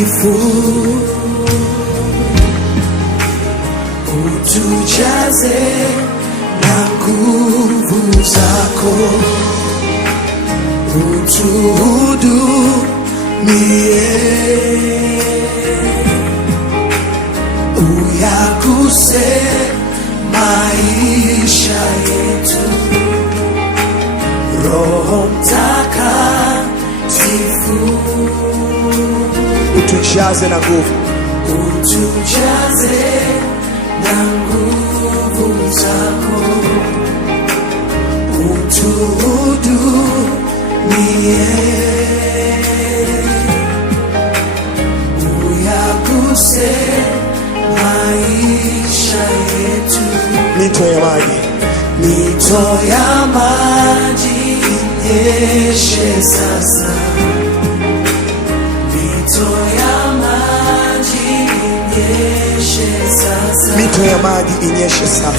takatifu, utujaze na nguvu zako, utuhudumie, uyaguse maisha yetu. Roho Mtakatifu, utujaze na nguvu, utujaze na nguvu zako, utuhudumie, uyaguse maisha yetu. Mito ya maji, mito ya maji inyeshe sasa, mito ya maji inyeshe sasa, mito ya maji inyeshe sasa.